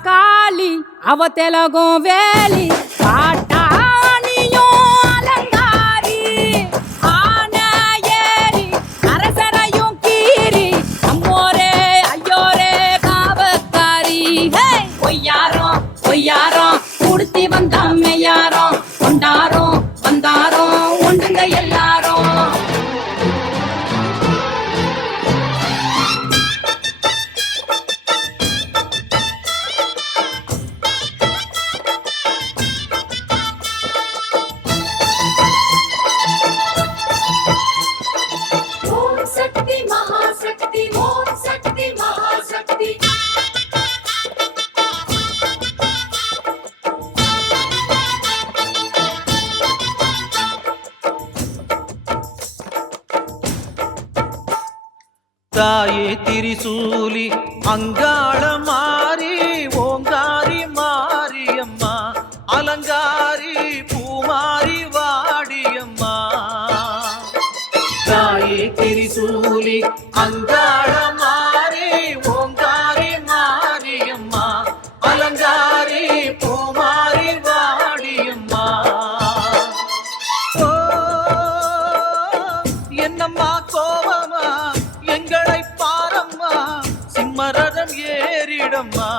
காளி அவ தெலகும் வேலி காட்டானியும் அலங்காரி ஆன ஏரி அரசரையும் கீரி அம்மோரே ஐயோரே காவக்காரி பொய்யாரம் பொய்யாரம் கூடுத்தி வந்தாம் மெய்யாரம் கொண்டாரம் வந்தாரம் ஒன்றுங்க எல்லாரும் தாயே திரிசூலி அங்காள மாறி ஓங்காரி மாரியம்மா அலங்காரி பூமாரி வாடியம்மா தாயே திரிசூலி அங்காள மாறி ஓங்காரி மாரியம்மா அலங்காரி பூமாரி வாடியம்மா என்னம்மா கோவமா எங்களை பாரம்மா சிம்மரதம் ஏறிடம்மா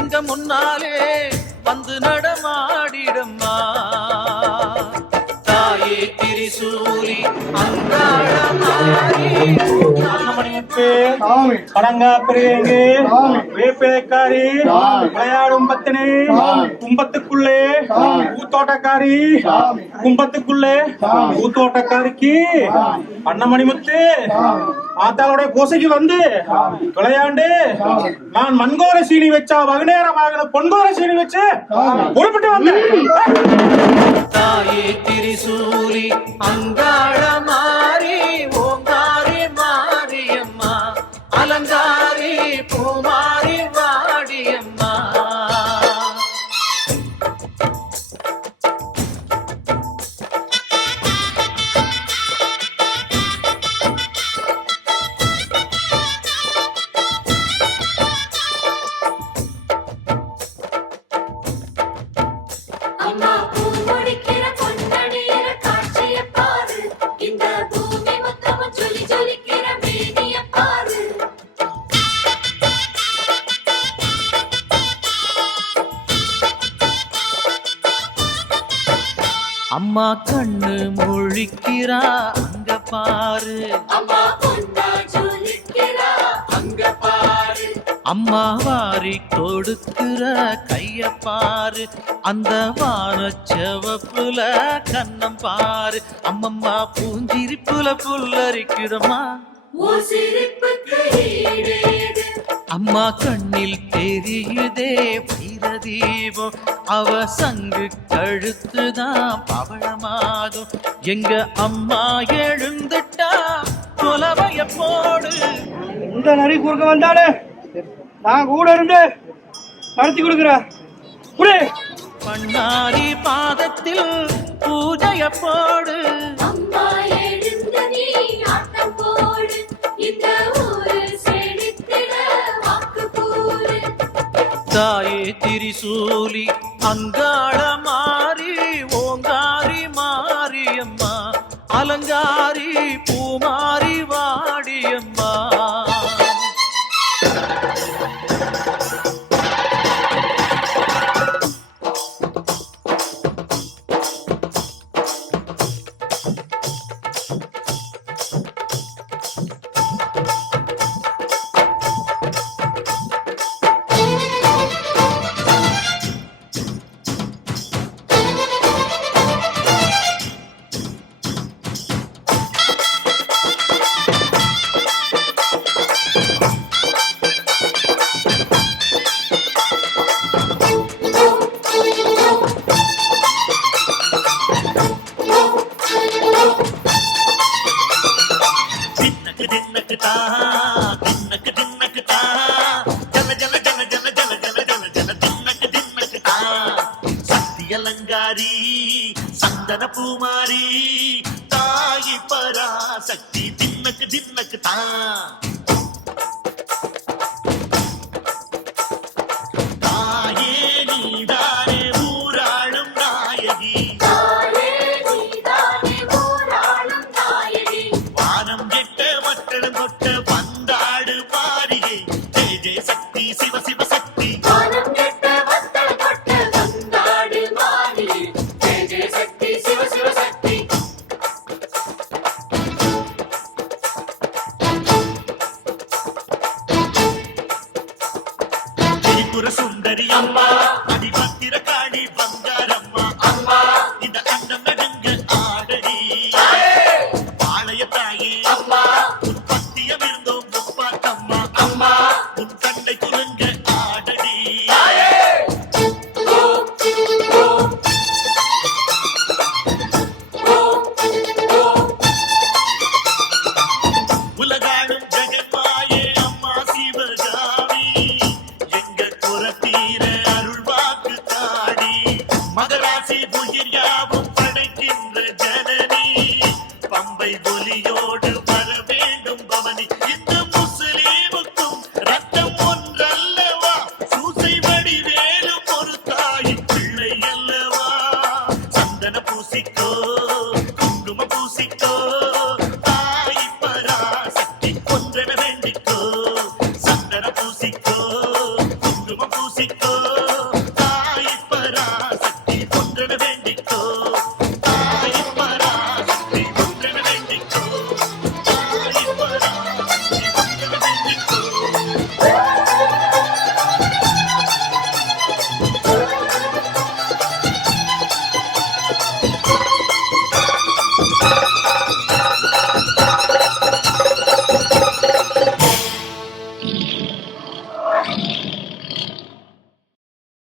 எங்க முன்னாலே வந்து நடமாடிடம்மா தாயே திரிசூலி கடங்காப்பிரியங்கு வேப்பிலைக்காரி விளையாடும் பத்தினி கும்பத்துக்குள்ளே ஊத்தோட்டக்காரி கும்பத்துக்குள்ளே ஊத்தோட்டக்காரிக்கு அன்னமணிமுத்து ஆத்தாளுடைய கோசைக்கு வந்து விளையாண்டு நான் மண்கோர சீனி வச்சா வகுநேரமாக பொன்கோர சீனி வச்சு குறிப்பிட்டு வந்தேன். தாயே திரிசூலி அங்காள மாறி ஓங்காரி மாரியம்மா அலங்காரி பூமாரி வாடியம்மா அம்மா கண்ணு முழிக்கிறா அங்க பாரு அம்மா வாரி கொடுக்கிற கைய பாரு அந்த வானச்சவப்புல கண்ணம் பாரு அம்மம்மா பூஞ்சிரிப்புல புல்லரிக்குதம்மா அம்மா கண்ணில் தெரியுதே வைரதீபம் அவ சங்கு கழுத்துதான் பவளமாகும் எங்க அம்மா எழுந்துட்டா கொலவைய போடு இந்த நரி குறுக்க வந்தாலே நான் கூட இருந்து நடத்தி கொடுக்கிறேன். பண்ணாரி பாதத்தில் பூஜைய போடு தாயே திரிசூலி அங்காள மாறி ஓங்காரி மாரியம்மா அலங்காரி பூமாரி வாடியம்மா அலங்காரி சந்தன பூமாரி தாயி பராசக்தி தின்னக்கு தின்னக்கு தான் திரிபுர சுந்தரி அம்மா அடிபத்திர காளி